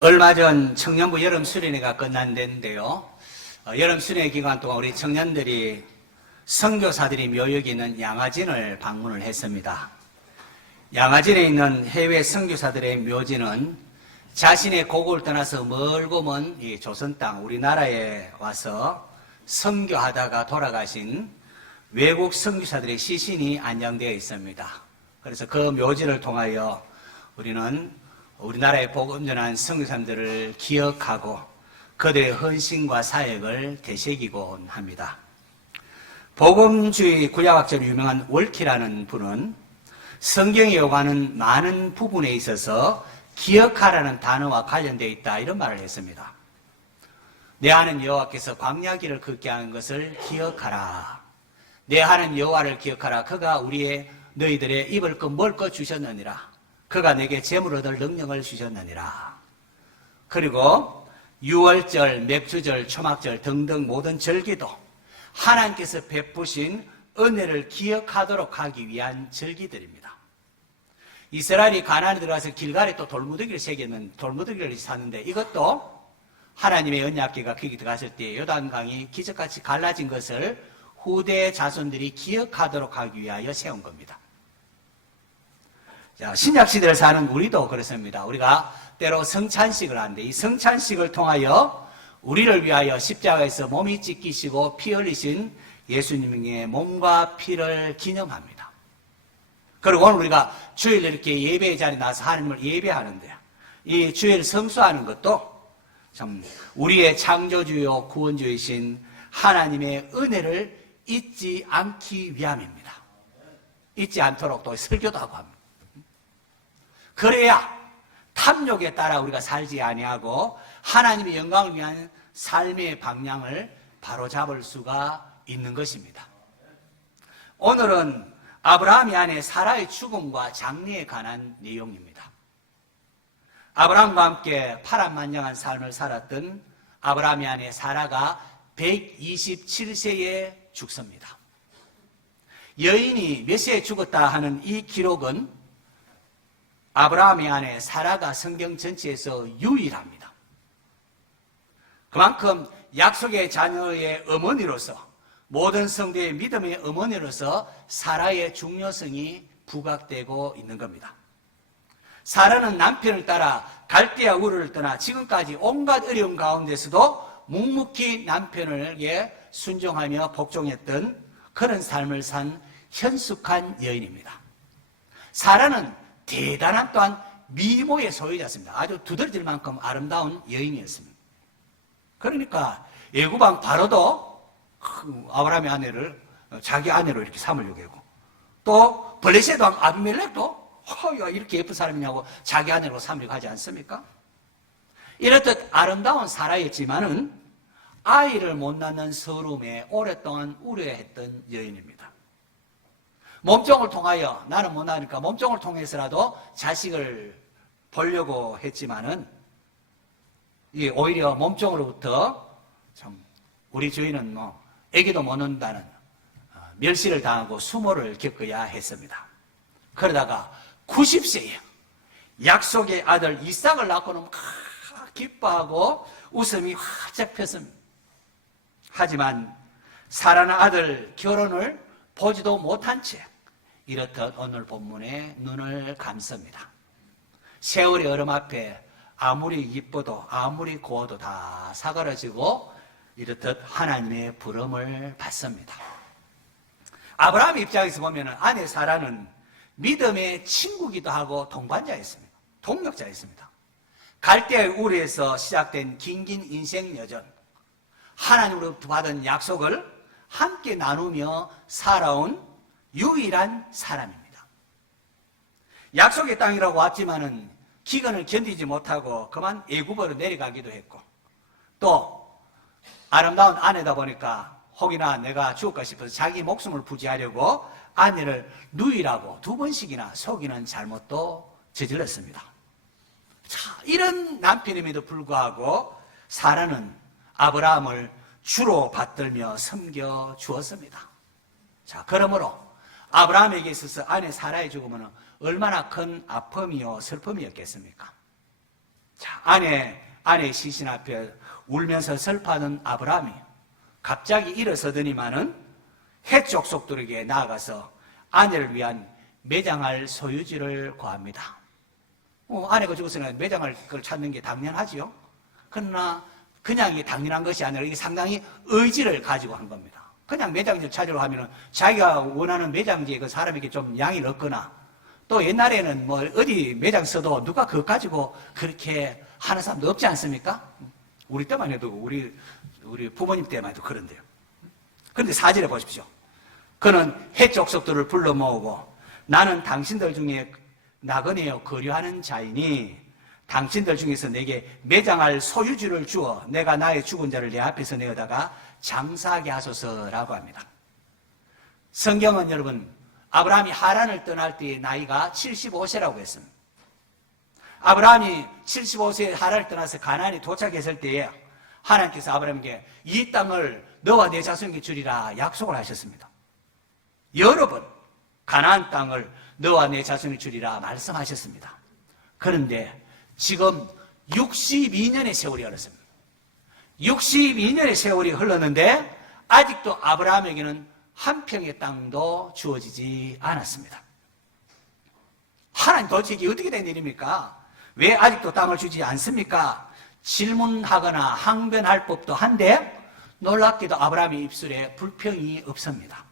얼마 전 청년부 여름 수련회가 끝난 데인데요. 여름 수련회 기간 동안 우리 청년들이 선교사들이 묘역이 있는 양화진을 방문을 했습니다. 양화진에 있는 해외 선교사들의 묘지는 자신의 고국을 떠나서 멀고 먼 이 조선 땅 우리나라에 와서 선교하다가 돌아가신 외국 선교사들의 시신이 안장되어 있습니다. 그래서 그 묘지를 통하여 우리는 우리나라의 복음 전한 선교사들을 기억하고 그들의 헌신과 사역을 되새기곤 합니다. 복음주의 구약학자로 유명한 월키라는 분은 성경에 요구하는 많은 부분에 있어서 기억하라는 단어와 관련되어 있다 이런 말을 했습니다. 내 하나님 여호와께서 광야길을 걷게 하는 것을 기억하라. 내 하나님 여호와를 기억하라. 그가 너희들의 입을 것 먹을 것 주셨느니라. 그가 내게 재물 얻을 능력을 주셨느니라. 그리고 유월절, 맥주절, 초막절 등등 모든 절기도 하나님께서 베푸신 은혜를 기억하도록 하기 위한 절기들입니다. 이스라엘이 가나안에 들어가서 길갈에 또 돌무더기를 샀는데 이것도 하나님의 언약궤가 거기 들어갔을 때 요단강이 기적같이 갈라진 것을 후대 자손들이 기억하도록 하기 위하여 세운 겁니다. 자, 신약시대를 사는 우리도 그렇습니다. 우리가 때로 성찬식을 하는데 이 성찬식을 통하여 우리를 위하여 십자가에서 몸이 찢기시고 피 흘리신 예수님의 몸과 피를 기념합니다. 그리고 오늘 우리가 주일 이렇게 예배의 자리에 나와서 하나님을 예배하는데 이 주일 성수하는 것도 참 우리의 창조주요 구원주이신 하나님의 은혜를 잊지 않기 위함입니다. 잊지 않도록 또 설교도 하고 합니다. 그래야 탐욕에 따라 우리가 살지 아니하고 하나님의 영광을 위한 삶의 방향을 바로잡을 수가 있는 것입니다. 오늘은 아브라함의 아내 사라의 죽음과 장례에 관한 내용입니다. 아브라함과 함께 파란만장한 삶을 살았던 아브라함의 아내 사라가 127세에 죽습니다. 여인이 몇 세에 죽었다 하는 이 기록은 아브라함의 아내 사라가 성경 전체에서 유일합니다. 그만큼 약속의 자녀의 어머니로서 모든 성도의 믿음의 어머니로서 사라의 중요성이 부각되고 있는 겁니다. 사라는 남편을 따라 갈대아 우르를 떠나 지금까지 온갖 어려움 가운데서도 묵묵히 남편에게 순종하며 복종했던 그런 삶을 산 현숙한 여인입니다. 사라는 대단한 또한 미모의 소유자였습니다. 아주 두드러질 만큼 아름다운 여인이었습니다. 그러니까 예구방 바로도 아브라함의 아내를 자기 아내로 이렇게 삼으려고 하고 또 블레셋 왕 아비멜렉도 이렇게 예쁜 사람이냐고 자기 아내로 삼으려고 하지 않습니까? 이렇듯 아름다운 사라였지만은 아이를 못 낳는 서름에 오랫동안 우려했던 여인입니다. 몸종을 통하여 나는 못 낳으니까 몸종을 통해서라도 자식을 보려고 했지만은 오히려 몸종으로부터 참 우리 주인은 애기도 못 낳는다는 멸시를 당하고 수모를 겪어야 했습니다. 그러다가 90세에 약속의 아들 이삭을 낳고는 막 기뻐하고 웃음이 활짝 폈습니다. 하지만 사라는 아들 결혼을 보지도 못한 채 이렇듯 오늘 본문에 눈을 감습니다. 세월의 얼음 앞에 아무리 이뻐도 아무리 고워도 다 사그라지고 이렇듯 하나님의 부름을 받습니다. 아브라함 입장에서 보면 아내 사라는 믿음의 친구기도 하고 동반자였습니다. 동력자였습니다. 갈대아 우르에서 시작된 긴긴 인생 여정, 하나님으로부터 받은 약속을 함께 나누며 살아온 유일한 사람입니다. 약속의 땅이라고 왔지만은 기근을 견디지 못하고 그만 애굽으로 내려가기도 했고 또 아름다운 아내다 보니까 혹이나 내가 죽을까 싶어서 자기 목숨을 부지하려고 아내를 누이라고 2번씩이나 속이는 잘못도 저질렀습니다. 자, 이런 남편임에도 불구하고 사라는 아브라함을 주로 받들며 섬겨 주었습니다. 자, 그러므로 아브라함에게 있어서 아내 사라의 죽음은 얼마나 큰 아픔이요 슬픔이었겠습니까? 자, 아내의 시신 앞에 울면서 슬퍼하는 아브라함이 갑자기 일어서더니만은 헷 족속들에게 나아가서 아내를 위한 매장할 소유지를 구합니다. 아내가 죽었으니까 매장할 걸 찾는 게 당연하지요. 그러나 그냥 이게 당연한 것이 아니라 이게 상당히 의지를 가지고 한 겁니다. 그냥 매장지를 찾으러 가면은 자기가 원하는 매장지에 그 사람에게 좀 양해를 얻거나 또 옛날에는 뭐 어디 매장 써도 누가 그거 가지고 그렇게 하는 사람도 없지 않습니까? 우리 때만 해도 우리 부모님 때만 해도 그런데요. 그런데 사절에 보십시오. 그는 헷 족속들을 불러 모으고 나는 당신들 중에 나그네여 거류하는 자이니 당신들 중에서 내게 매장할 소유주를 주어 내가 나의 죽은 자를 내 앞에서 내어다가 장사하게 하소서라고 합니다. 성경은 여러분 아브라함이 하란을 떠날 때의 나이가 75세라고 했습니다. 아브라함이 75세에 하란을 떠나서 가나안에 도착했을 때에 하나님께서 아브라함에게 이 땅을 너와 내 자손에게 주리라 약속을 하셨습니다. 여러 번 가나안 땅을 너와 내 자손에게 주리라 말씀하셨습니다. 그런데 지금 62년의 세월이 흘렀습니다. 62년의 세월이 흘렀는데 아직도 아브라함에게는 한 평의 땅도 주어지지 않았습니다. 하나님 도대체 이게 어떻게 된 일입니까? 왜 아직도 땅을 주지 않습니까? 질문하거나 항변할 법도 한데 놀랍게도 아브라함의 입술에 불평이 없습니다.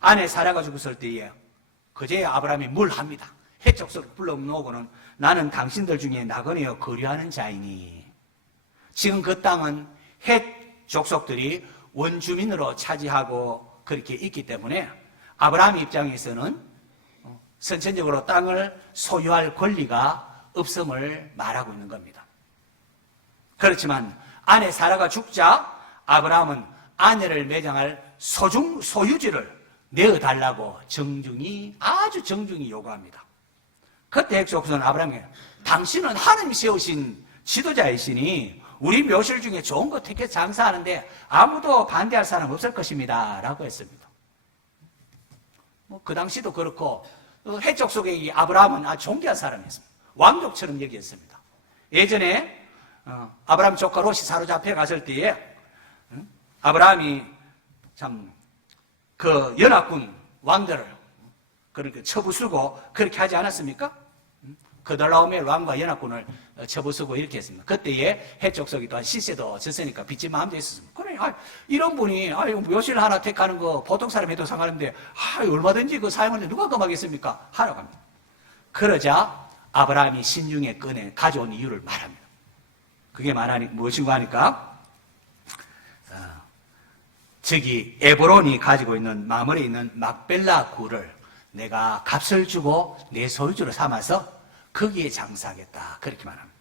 아내 사라가 죽었을 때에 그제야 아브라함이 뭘 합니다. 헷 족속을 불러놓고는 나는 당신들 중에 나그네여 거류하는 자이니 지금 그 땅은 헷 족속들이 원주민으로 차지하고 그렇게 있기 때문에 아브라함 입장에서는 선천적으로 땅을 소유할 권리가 없음을 말하고 있는 겁니다. 그렇지만 아내 사라가 죽자 아브라함은 아내를 매장할 소유지를 내어달라고 아주 정중히 요구합니다. 그때 헷족속은 아브라함에게 당신은 하나님이 세우신 지도자이시니 우리 묘실 중에 좋은 거 택해 장사하는데 아무도 반대할 사람 없을 것입니다 라고 했습니다. 그 당시도 그렇고 헷족속의 아브라함은 아주 존귀한 사람이었습니다. 왕족처럼 여기었습니다. 예전에 아브라함 조카 롯이 사로잡혀 갔을 때에 아브라함이 참 그 연합군 왕들을 그렇게 처부수고 그렇게 하지 않았습니까? 그달라오멜 왕과 연합군을 처부수고 이렇게 했습니다. 그때에 헷족속이 또한 시세도 졌으니까 빚진 마음도 있었습니다. 그래, 이런 분이 묘실 하나 택하는 거 보통 사람 해도 상관없는데 얼마든지 그 사용하는데 누가 금하겠습니까? 하라고 합니다. 그러자 아브라함이 신중에 꺼내 가져온 이유를 말합니다. 그게 무엇인가 하니까 저기 에브론이 가지고 있는 마물에 있는 막벨라 굴을 내가 값을 주고 내 소유주로 삼아서 거기에 장사하겠다 그렇게 말합니다.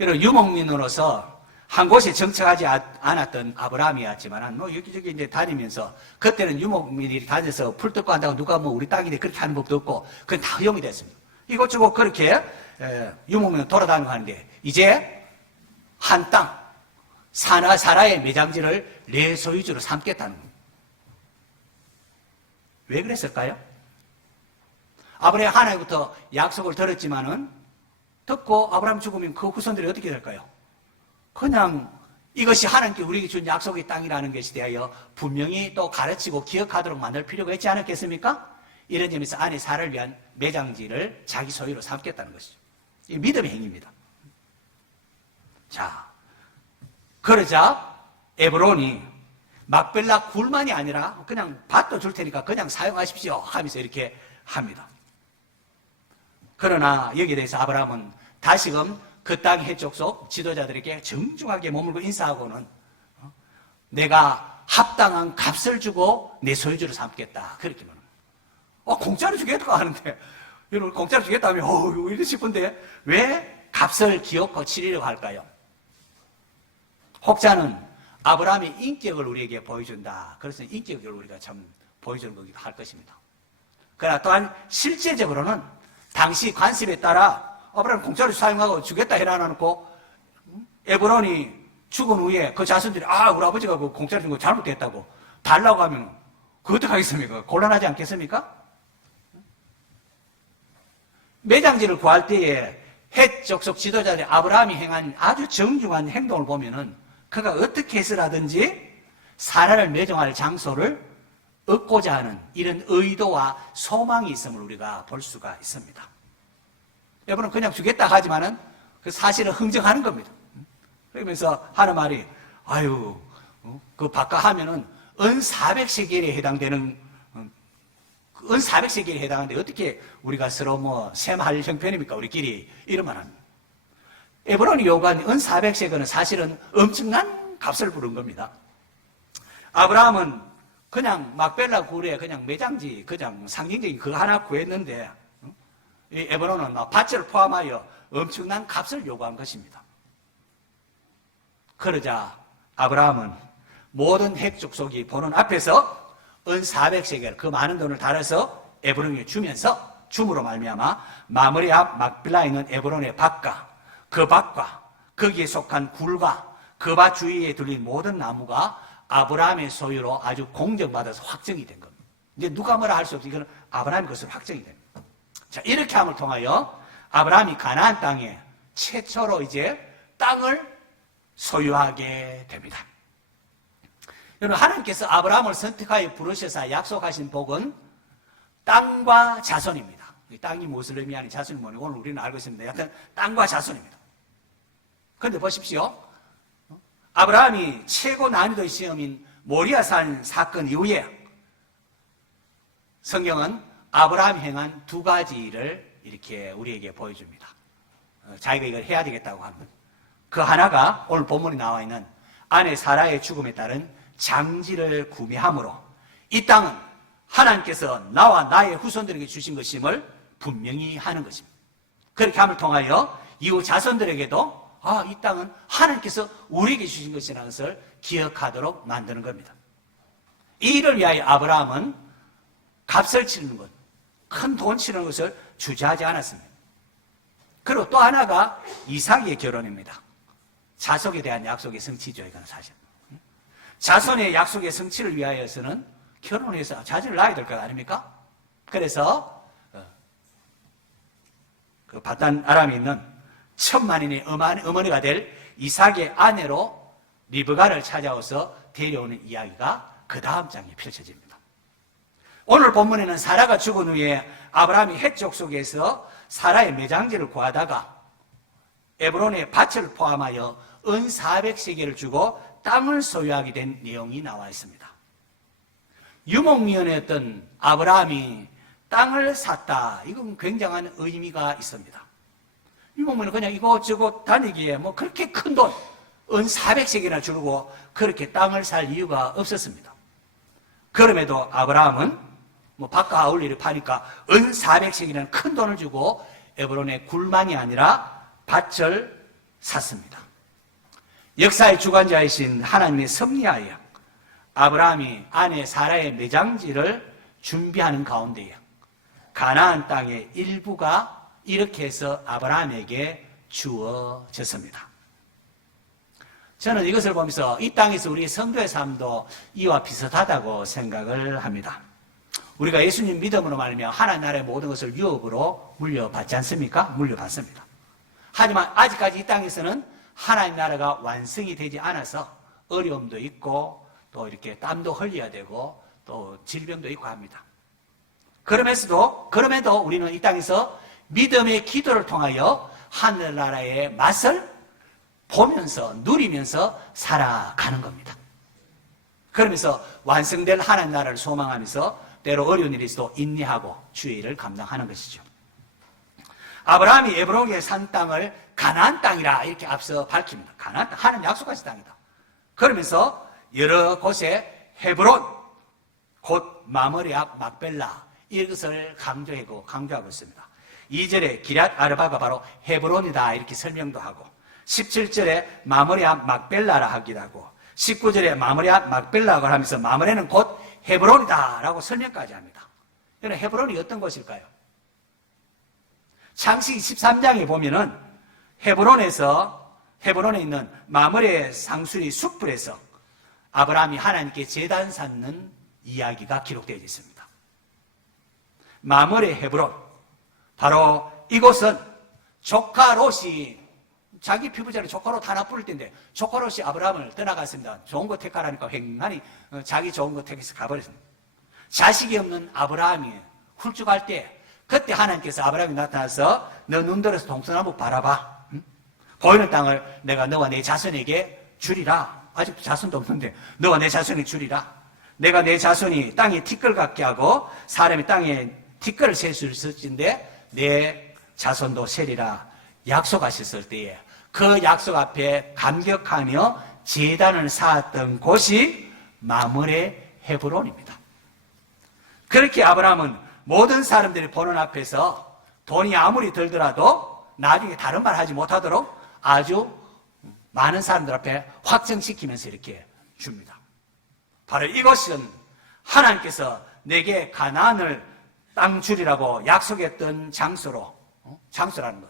여러분 유목민으로서 한 곳에 정착하지 않았던 아브라함이었지만 뭐 여기저기 이제 다니면서 그때는 유목민이 다녀서 풀 뜯고 한다고 누가 뭐 우리 땅인데 그렇게 하는 법도 없고 그건 다 허용이 됐습니다. 이것저것 그렇게 유목민은 돌아다니고 하는데 이제 한 땅 사라의 매장지를 내 소유주로 삼겠다는 겁니다. 왜 그랬을까요? 아브라함이 하나님부터 약속을 들었지만은 듣고 아브라함 죽으면 그 후손들이 어떻게 될까요? 그냥 이것이 하나님께 우리에게 준 약속의 땅이라는 것에 대하여 분명히 또 가르치고 기억하도록 만들 필요가 있지 않았겠습니까? 이런 점에서 아내 사라를 위한 매장지를 자기 소유로 삼겠다는 것이죠. 이 믿음의 행위입니다. 자, 그러자 에브론이 막벨라 굴만이 아니라 그냥 밭도 줄 테니까 그냥 사용하십시오 하면서 이렇게 합니다. 그러나 여기에 대해서 아브라함은 다시금 그 땅의 헷족속 지도자들에게 정중하게 머물고 인사하고는 내가 합당한 값을 주고 내 소유주를 삼겠다 그렇게 말합니다. 공짜로 주겠다 하는데 여러분 공짜로 주겠다면 이래 싶은데 왜 값을 기업고 치르려고 할까요? 혹자는 아브라함의 인격을 우리에게 보여준다. 그래서 인격을 우리가 참 보여주는 거기도 할 것입니다. 그러나 또한 실제적으로는 당시 관습에 따라 아브라함 공짜로 사용하고 주겠다 해놔놓고 에브론이 죽은 후에 그 자손들이 우리 아버지가 그 공짜로 준 거 잘못됐다고 달라고 하면 그거 어떡하겠습니까? 곤란하지 않겠습니까? 매장지를 구할 때에 헷 족속 지도자들 아브라함이 행한 아주 정중한 행동을 보면은 그가 어떻게 해서라든지 사라를 매종할 장소를 얻고자 하는 이런 의도와 소망이 있음을 우리가 볼 수가 있습니다. 여러분은 그냥 주겠다 하지만은 그 사실을 흥정하는 겁니다. 그러면서 하는 말이 아유 그 바까 하면은 은 400세겔에 해당되는 은 400세겔에 해당하는데 어떻게 우리가 서로 뭐 셈할 형편입니까? 우리끼리 이런 말 합니다. 에브론이 요구한 은 400세겔은 사실은 엄청난 값을 부른 겁니다. 아브라함은 그냥 막벨라 굴에 그냥 매장지 그냥 상징적인 그거 하나 구했는데 이 에브론은 밭을 포함하여 엄청난 값을 요구한 것입니다. 그러자 아브라함은 모든 핵 족속이 보는 앞에서 은 400세겔 그 많은 돈을 달아서 에브론에게 주면서 줌으로 말미암아 마므레 앞 막빌라에 있는 에브론의 밭과 그 밭과 거기에 속한 굴과 그 밭 주위에 둘린 모든 나무가 아브라함의 소유로 아주 공정받아서 확정이 된 겁니다. 이제 누가 뭐라 할 수 없이 이거는 아브라함의 것으로 확정이 됩니다. 자, 이렇게 함을 통하여 아브라함이 가나안 땅에 최초로 이제 땅을 소유하게 됩니다. 여러분, 하나님께서 아브라함을 선택하여 부르셔서 약속하신 복은 땅과 자손입니다. 땅이 무엇을 의미하는 자손이 뭐냐? 오늘 우리는 알고 있습니다. 여하튼 땅과 자손입니다. 그런데 보십시오. 아브라함이 최고 난이도의 시험인 모리아산 사건 이후에 성경은 아브라함이 행한 두 가지를 이렇게 우리에게 보여줍니다. 자기가 이걸 해야 되겠다고 합니다. 그 하나가 오늘 본문에 나와 있는 아내 사라의 죽음에 따른 장지를 구매함으로 이 땅은 하나님께서 나와 나의 후손들에게 주신 것임을 분명히 하는 것입니다. 그렇게 함을 통하여 이후 자손들에게도 이 땅은 하나님께서 우리에게 주신 것이라는 것을 기억하도록 만드는 겁니다. 이 일을 위하여 아브라함은 값을 치르는 것, 큰 돈 치르는 것을 주저하지 않았습니다. 그리고 또 하나가 이삭의 결혼입니다. 자손에 대한 약속의 성취죠, 이건 사실. 자손의 약속의 성취를 위하여서는 결혼해서 자녀를 낳아야 될 것 아닙니까? 그래서 그 바단 아람에 있는 천만인의 어머니가 될 이삭의 아내로 리브가를 찾아와서 데려오는 이야기가 그 다음 장에 펼쳐집니다. 오늘 본문에는 사라가 죽은 후에 아브라함이 헷 족속에서 사라의 매장지를 구하다가 에브론의 밭을 포함하여 은 400세겔을 주고 땅을 소유하게 된 내용이 나와 있습니다. 유목미언이었던 아브라함이 땅을 샀다. 이건 굉장한 의미가 있습니다. 유목민은 그냥 이곳저곳 다니기에 뭐 그렇게 큰 돈, 은 400세겔이나 주고 그렇게 땅을 살 이유가 없었습니다. 그럼에도 아브라함은 뭐 밭과 아울리를 파니까 은 400세겔이라는 큰 돈을 주고 에브론의 굴만이 아니라 밭을 샀습니다. 역사의 주관자이신 하나님의 섭리하에 아브라함이 아내 사라의 매장지를 준비하는 가운데에 가나안 땅의 일부가 이렇게 해서 아브라함에게 주어졌습니다. 저는 이것을 보면서 이 땅에서 우리 성도의 삶도 이와 비슷하다고 생각을 합니다. 우리가 예수님 믿음으로 말미암아 하나님 나라의 모든 것을 유업으로 물려받지 않습니까? 물려받습니다. 하지만 아직까지 이 땅에서는 하나님 나라가 완성이 되지 않아서 어려움도 있고 또 이렇게 땀도 흘려야 되고 또 질병도 있고 합니다. 그럼에도 우리는 이 땅에서 믿음의 기도를 통하여 하늘나라의 맛을 보면서 누리면서 살아가는 겁니다. 그러면서 완성될 하나님 나라를 소망하면서 때로 어려운 일이 있어도 인내하고 주의 일을 감당하는 것이죠. 아브라함이 에브론에 산 땅을 가나안 땅이라 이렇게 앞서 밝힙니다. 가나안 땅, 하나님 약속하신 땅이다. 그러면서 여러 곳에 헤브론, 곧 마므레 앞 막벨라 이것을 강조하고 있습니다. 2절에 기럇 아르바가 바로 헤브론이다 이렇게 설명도 하고 17절에 마므레 앞 막벨라라 하기도 하고 19절에 마므레 앞 막벨라라고 하면서 마므레는 곧 헤브론이다 라고 설명까지 합니다. 여러분 헤브론이 어떤 곳일까요? 창세기 13장에 보면은 헤브론에 있는 마므레 상수리 숯불에서 아브라함이 하나님께 제단 쌓는 이야기가 기록되어 있습니다. 마므레 헤브론, 바로 이곳은 조카 롯이 자기 피부자를 조카 롯 하나 뿌릴 텐데 조카 롯이 아브라함을 떠나갔습니다. 좋은 거 택하라니까 횡하니 자기 좋은 거 택해서 가버렸습니다. 자식이 없는 아브라함이 훌쭉할 때 그때 하나님께서 아브라함이 나타나서 너 눈 들어서 동서남북 바라봐. 응? 보이는 땅을 내가 너와 내 자손에게 주리라. 아직도 자손도 없는데 너와 내 자손에게 주리라. 내가 내 자손이 땅에 티끌 같게 하고 사람이 땅에 티끌을 셀 수 있을진데 내 자손도 세리라 약속하셨을 때에 그 약속 앞에 감격하며 제단을 쌓았던 곳이 마므레 헤브론입니다. 그렇게 아브라함은 모든 사람들이 보는 앞에서 돈이 아무리 들더라도 나중에 다른 말 하지 못하도록 아주 많은 사람들 앞에 확정시키면서 이렇게 줍니다. 바로 이것은 하나님께서 내게 가나안을 땅 주리라고 약속했던 장소라는 것.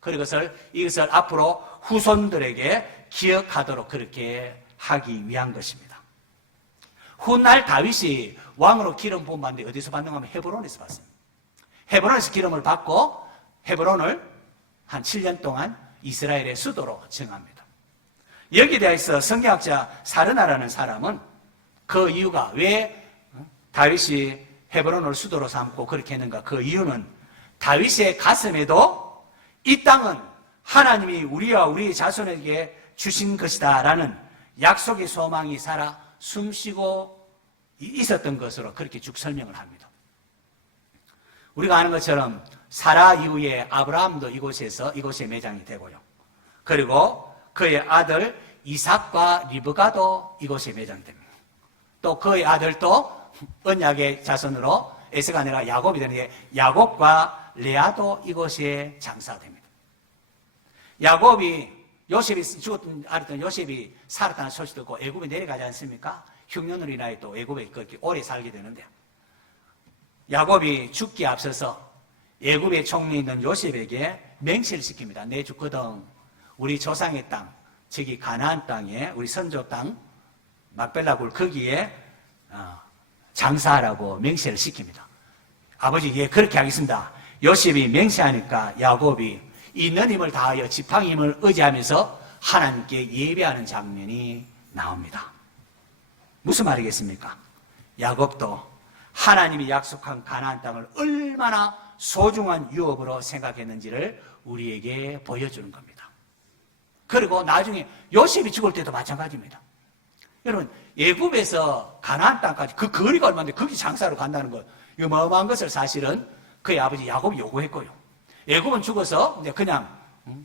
그것을 이것을 앞으로 후손들에게 기억하도록 그렇게 하기 위한 것입니다. 훗날 다윗이 왕으로 기름 부음 받는데 어디서 받는가 하면 헤브론에서 받습니다. 헤브론에서 기름을 받고 헤브론을 한 7년 동안 이스라엘의 수도로 정합니다. 여기에 대해서 성경학자 사르나라는 사람은 그 이유가 왜 다윗이 헤브론을 수도로 삼고 그렇게 했는가? 그 이유는 다윗의 가슴에도 이 땅은 하나님이 우리와 우리 자손에게 주신 것이다 라는 약속의 소망이 살아 숨쉬고 있었던 것으로 그렇게 쭉 설명을 합니다. 우리가 아는 것처럼 사라 이후에 아브라함도 이곳에 매장이 되고요. 그리고 그의 아들 이삭과 리브가도 이곳에 매장이 됩니다. 또 그의 아들도 언약의 자손으로 에서가 아니라 야곱이 되는데 야곱과 레아도 이곳에 장사됩니다. 야곱이 요셉이 죽었던 알았던 요셉이 살았다는 소식 듣고 애굽에 내려가지 않습니까? 흉년으로 인하여 또 애굽에 그렇게 오래 살게 되는데 야곱이 죽기에 앞서서 애굽의 총리인 요셉에게 맹세를 시킵니다. 내 죽거든 우리 조상의 땅, 저기 가나안 땅에 우리 선조 땅 막벨라굴 거기에 장사하라고 맹세를 시킵니다. 아버지 예 그렇게 하겠습니다. 요셉이 맹세하니까 야곱이 있는 힘을 다하여 지팡이 힘을 의지하면서 하나님께 예배하는 장면이 나옵니다. 무슨 말이겠습니까? 야곱도 하나님이 약속한 가나안 땅을 얼마나 소중한 유업으로 생각했는지를 우리에게 보여주는 겁니다. 그리고 나중에 요셉이 죽을 때도 마찬가지입니다. 여러분 애굽에서 가나안 땅까지 그 거리가 얼마인데 거기 장사로 간다는 것 이거 어마어마한 것을 사실은 그의 아버지 야곱이 요구했고요. 애굽은 죽어서 그냥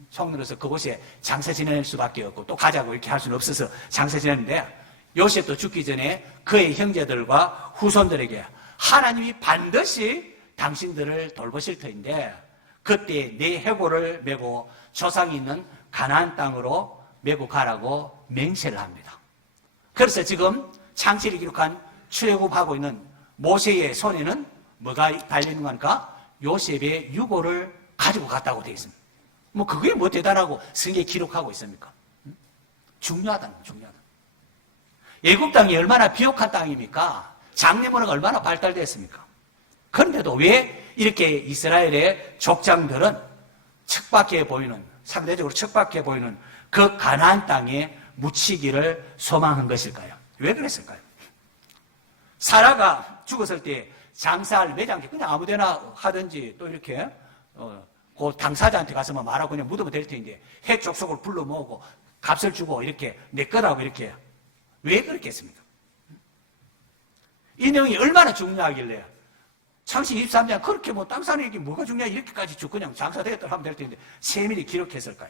성으로서 그곳에 장사 지낼 수밖에 없고 또 가자고 이렇게 할 수는 없어서 장사 지냈는데 요셉도 죽기 전에 그의 형제들과 후손들에게 하나님이 반드시 당신들을 돌보실 터인데 그때 내 해골을 메고 조상이 있는 가나안 땅으로 메고 가라고 맹세를 합니다. 그래서 지금 창세기를 기록한 출애굽하고 있는 모세의 손에는 뭐가 달리는 건가? 요셉의 유고를 가지고 갔다고 되어 있습니다. 뭐 그게 뭐 대단하고 성경에 기록하고 있습니까? 중요하다. 애굽 땅이 얼마나 비옥한 땅입니까? 장래 문화가 얼마나 발달됐습니까? 그런데도 왜 이렇게 이스라엘의 족장들은 척박해 보이는 상대적으로 척박해 보이는 그 가나안 땅에 묻히기를 소망한 것일까요? 왜 그랬을까요? 사라가 죽었을 때 장사할 매장지 그냥 아무데나 하든지 또 이렇게 그 당사자한테 가서 말하고 그냥 묻으면 될 텐데 해 족속을 불러 모으고 값을 주고 이렇게 내 거라고 이렇게 왜 그렇게 했습니까? 이 내용이 얼마나 중요하길래 창세기 23장 그렇게 뭐 땅 사는 얘기 뭐가 중요해 이렇게까지 쭉 그냥 장사되겠다 하면 될 텐데 세밀히 기록했을까요?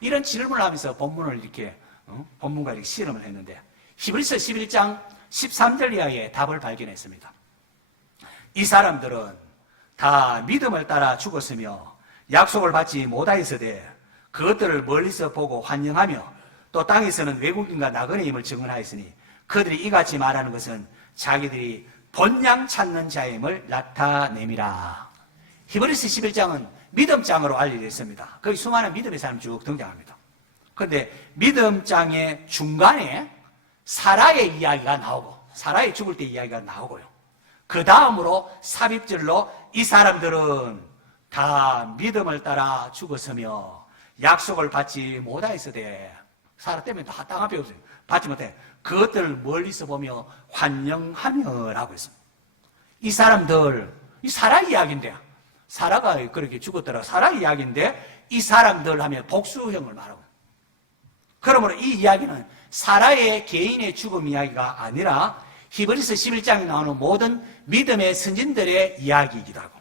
이런 질문을 하면서 본문을 이렇게 본문과 이렇게 실험을 했는데 히브리서 11장 13절 이하의 답을 발견했습니다. 이 사람들은 다 믿음을 따라 죽었으며 약속을 받지 못하였으되 그것들을 멀리서 보고 환영하며 또 땅에서는 외국인과 나그네 임을 증언하였으니 그들이 이같이 말하는 것은 자기들이 본향 찾는 자임을 나타내미라. 히브리서 11장은 믿음장으로 알려져 있습니다. 거기 수많은 믿음의 사람이 쭉 등장합니다. 그런데 믿음장의 중간에 사라의 이야기가 나오고 사라의 죽을 때 이야기가 나오고요. 그 다음으로 삽입절로 이 사람들은 다 믿음을 따라 죽었으며 약속을 받지 못하였으되 사라 때문에 다 땅 앞에 없어요. 받지 못해. 그것들을 멀리서 보며 환영하며라고 했습니다. 이 사람들, 이 사라 이야기인데, 사라가 그렇게 죽었더라. 사라 이야기인데 이 사람들 하면 복수형을 말하고. 그러므로 이 이야기는 사라의 개인의 죽음 이야기가 아니라 히브리서 11장에 나오는 모든 믿음의 선진들의 이야기이기도 하고,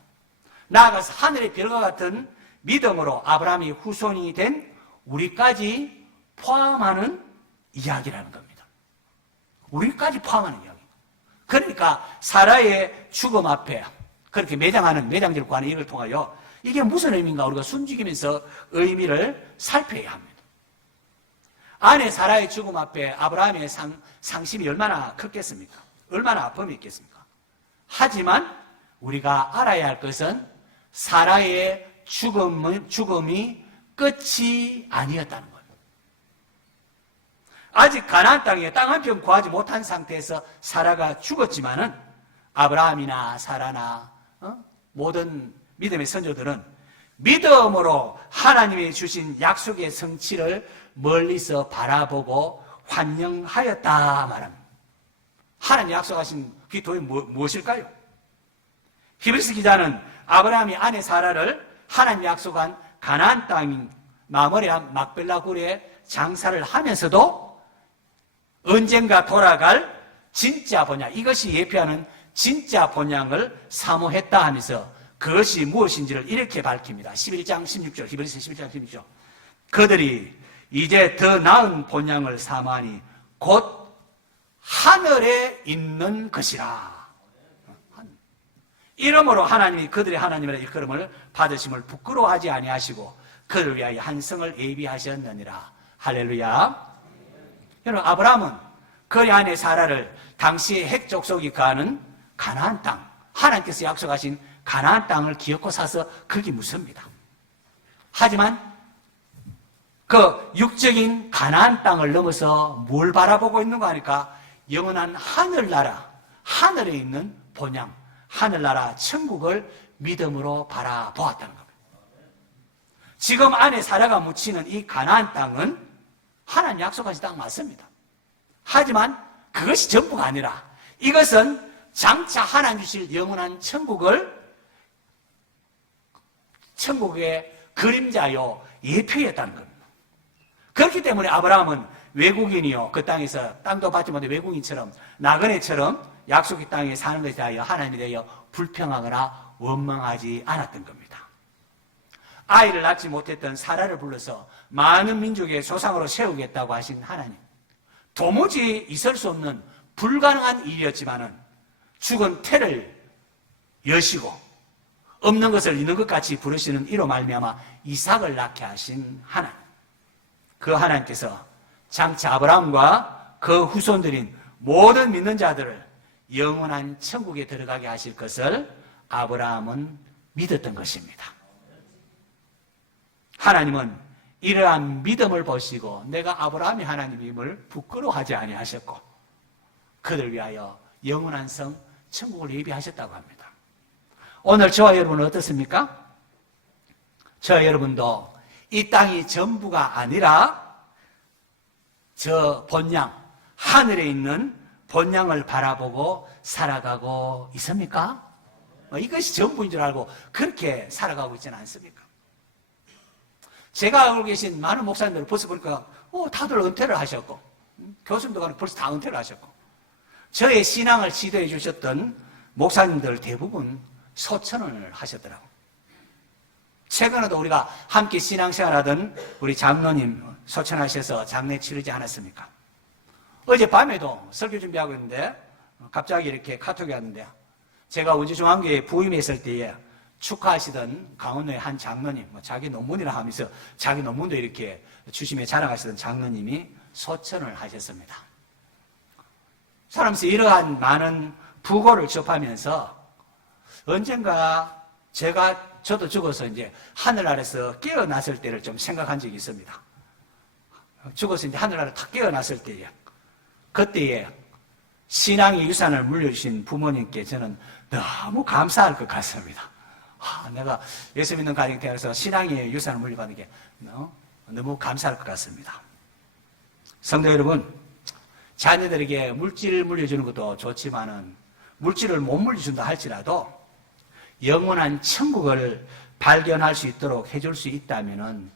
나아가서 하늘의 별과 같은 믿음으로 아브라함이 후손이 된 우리까지 포함하는 이야기라는 겁니다. 우리까지 포함하는 이야기. 그러니까 사라의 죽음 앞에 그렇게 매장지를 구하는 이걸 통하여 이게 무슨 의미인가 우리가 숨죽이면서 의미를 살펴야 합니다. 아내 사라의 죽음 앞에 아브라함의 상심이 얼마나 컸겠습니까? 얼마나 아픔이 있겠습니까? 하지만 우리가 알아야 할 것은 사라의 죽음이 끝이 아니었다는 거예요. 아직 가나안 땅에 땅 한 평 구하지 못한 상태에서 사라가 죽었지만은 아브라함이나 사라나 모든 믿음의 선조들은 믿음으로 하나님이 주신 약속의 성취를 멀리서 바라보고 환영하였다 말합니다. 하나님 약속하신 그게 도대체 무엇일까요? 히브리서 기자는 아브라함이 아내 사라를 하나님 약속한 가나안 땅 마머리한 막벨라 굴에 장사를 하면서도 언젠가 돌아갈 진짜 본향, 이것이 예표하는 진짜 본향을 사모했다 하면서 그것이 무엇인지를 이렇게 밝힙니다. 11장 16절, 히브리서 11장 16절. 그들이 이제 더 나은 본향을 사모하니 곧 하늘에 있는 것이라. 이러므로 하나님이 그들의 하나님의 일컬음을 받으심을 부끄러워하지 아니하시고 그를 위하여 한 성을 예비하셨느니라. 할렐루야. 여러분, 아브라함은 그의 아내 사라를 당시의 핵 족속이 가는 가나안 땅, 하나님께서 약속하신 가나안 땅을 기어코 사서 거기 묻습니다. 하지만 그 육적인 가나안 땅을 넘어서 뭘 바라보고 있는 거 아니까? 영원한 하늘나라, 하늘에 있는 본향, 하늘나라 천국을 믿음으로 바라보았다는 겁니다. 지금 아내 사라가 묻히는 이 가나안 땅은 하나님 약속하신 땅 맞습니다. 하지만 그것이 전부가 아니라 이것은 장차 하나님 주실 영원한 천국의 그림자요 예표였다는 겁니다. 그렇기 때문에 아브라함은 외국인이요, 그 땅에서 땅도 받지 못해 외국인처럼 나그네처럼 약속의 땅에 사는 것에 대하여 하나님에 대하여 불평하거나 원망하지 않았던 겁니다. 아이를 낳지 못했던 사라를 불러서 많은 민족의 조상으로 세우겠다고 하신 하나님, 도무지 있을 수 없는 불가능한 일이었지만은 죽은 태를 여시고 없는 것을 있는 것 같이 부르시는 이로 말미암아 이삭을 낳게 하신 하나님, 그 하나님께서 장차 아브라함과 그 후손들인 모든 믿는 자들을 영원한 천국에 들어가게 하실 것을 아브라함은 믿었던 것입니다. 하나님은 이러한 믿음을 보시고 내가 아브라함의 하나님임을 부끄러워하지 아니하셨고 그들 위하여 영원한 성 천국을 예비하셨다고 합니다. 오늘 저와 여러분은 어떻습니까? 저와 여러분도 이 땅이 전부가 아니라 저 본향, 하늘에 있는 본향을 바라보고 살아가고 있습니까? 이것이 전부인 줄 알고 그렇게 살아가고 있지는 않습니까? 제가 알고 계신 많은 목사님들 벌써 보니까 다들 은퇴를 하셨고 교수님도 벌써 다 은퇴를 하셨고 저의 신앙을 지도해 주셨던 목사님들 대부분 소천을 하셨더라고요. 최근에도 우리가 함께 신앙생활하던 우리 장로님 소천하셔서 장례 치르지 않았습니까? 어젯밤에도 설교 준비하고 있는데 갑자기 이렇게 카톡이 왔는데 제가 원주중앙교회 부임했을 때에 축하하시던 강원도의 한 장로님, 자기 논문이라 하면서 자기 논문도 이렇게 주심에 자랑하시던 장로님이 소천을 하셨습니다. 살면서 이러한 많은 부고를 접하면서 언젠가 저도 죽어서 이제 하늘 아래서 깨어났을 때를 좀 생각한 적이 있습니다. 죽어서 이제 하늘 아래 탁 깨어났을 때에 그때에 신앙의 유산을 물려주신 부모님께 저는 너무 감사할 것 같습니다. 내가 예수 믿는 가정에 태어나서 신앙의 유산을 물려받는 게 너무 감사할 것 같습니다. 성도 여러분, 자녀들에게 물질을 물려주는 것도 좋지만은 물질을 못 물려준다 할지라도 영원한 천국을 발견할 수 있도록 해줄 수 있다면은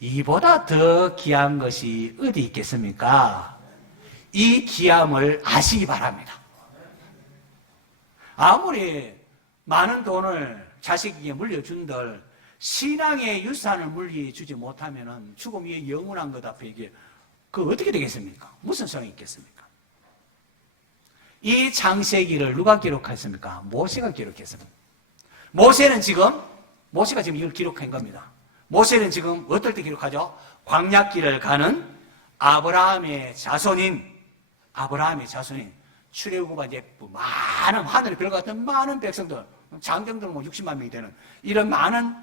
이보다 더 귀한 것이 어디 있겠습니까? 이 귀함을 아시기 바랍니다. 아무리 많은 돈을 자식에게 물려준들 신앙의 유산을 물려주지 못하면은 죽음이 영원한 것 앞에 이게 어떻게 되겠습니까? 무슨 소용이 있겠습니까? 이 창세기를 누가 기록했습니까? 모세가 기록했습니다. 모세가 지금 이걸 기록한 겁니다. 모세는 지금 어떨 때 기록하죠? 광야길을 가는 아브라함의 자손인 출애굽과 이제 많은 하늘에 들어갔던 많은 백성들, 장정들 60만 명이 되는 이런 많은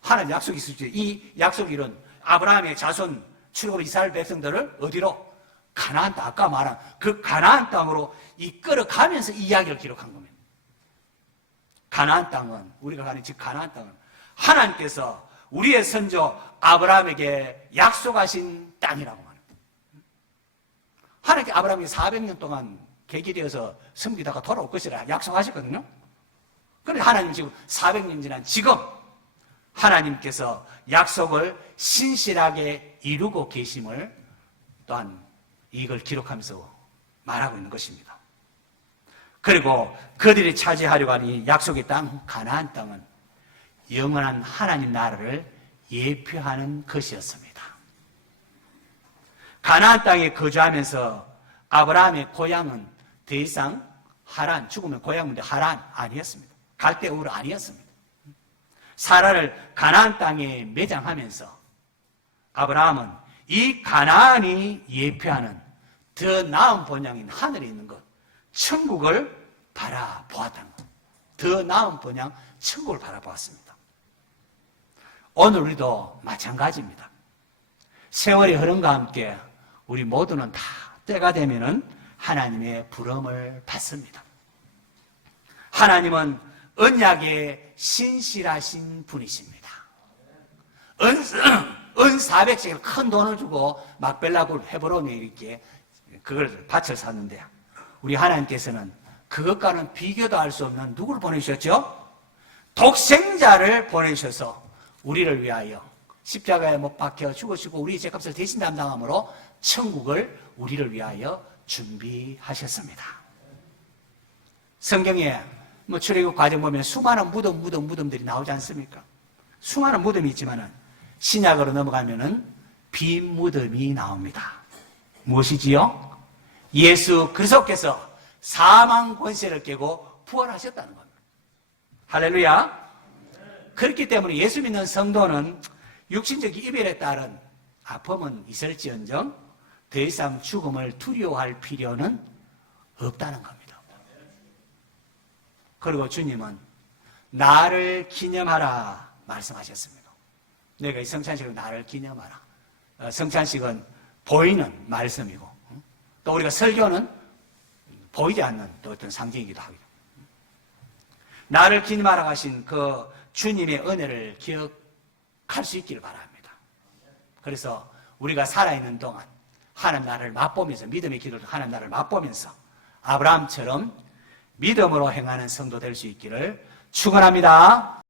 하나님 약속이 있었죠. 이 약속이 이룬 아브라함의 자손 출애굽 이스라엘 백성들을 어디로? 가나안 땅, 아까 말한 그 가나안 땅으로 이끌어가면서 이 이야기를 기록한 겁니다. 가나안 땅은 우리가 가는 즉 가나안 땅은 하나님께서 우리의 선조 아브라함에게 약속하신 땅이라고 말합니다. 하나님께 아브라함이 400년 동안 객일이어서 섬기다가 돌아올 것이라 약속하셨거든요. 그런데 하나님 지금 400년 지난 지금 하나님께서 약속을 신실하게 이루고 계심을 또한 이걸 기록하면서 말하고 있는 것입니다. 그리고 그들이 차지하려고 하는 이 약속의 땅 가나안 땅은 영원한 하나님 나라를 예표하는 것이었습니다. 가나안 땅에 거주하면서 아브라함의 고향은 더 이상 하란, 죽으면 고향인데 하란 아니었습니다. 갈대우르 아니었습니다. 사라를 가나안 땅에 매장하면서 아브라함은 이 가나안이 예표하는 더 나은 본향인 하늘에 있는 것, 천국을 바라보았다는 것. 더 나은 본향, 천국을 바라보았습니다. 오늘 우리도 마찬가지입니다. 세월이 흐름과 함께 우리 모두는 다 때가 되면은 하나님의 부름을 받습니다. 하나님은 언약에 신실하신 분이십니다. 은 400씩 큰 돈을 주고 막벨라굴 헤브론에 이렇게 그걸 밭을 샀는데 우리 하나님께서는 그것과는 비교도 할 수 없는 누구를 보내주셨죠? 독생자를 보내주셔서 우리를 위하여 십자가에 못 박혀 죽으시고 우리의 죄값을 대신 담당함으로 천국을 우리를 위하여 준비하셨습니다. 성경에 출애굽 과정 보면 수많은 무덤들이 나오지 않습니까? 수많은 무덤이 있지만은 신약으로 넘어가면은 빈 무덤이 나옵니다. 무엇이지요? 예수 그리스도께서 사망 권세를 깨고 부활하셨다는 겁니다. 할렐루야. 그렇기 때문에 예수 믿는 성도는 육신적 이별에 따른 아픔은 있을지언정 더 이상 죽음을 두려워할 필요는 없다는 겁니다. 그리고 주님은 나를 기념하라 말씀하셨습니다. 내가 이 성찬식을 나를 기념하라. 성찬식은 보이는 말씀이고 또 우리가 설교는 보이지 않는 또 어떤 상징이기도 하고요. 나를 기념하라 하신 그 주님의 은혜를 기억할 수 있기를 바랍니다. 그래서 우리가 살아있는 동안 하나님 나라를 맛보면서 믿음의 기도를 하나님 나라를 맛보면서 아브라함처럼 믿음으로 행하는 성도 될 수 있기를 축원합니다.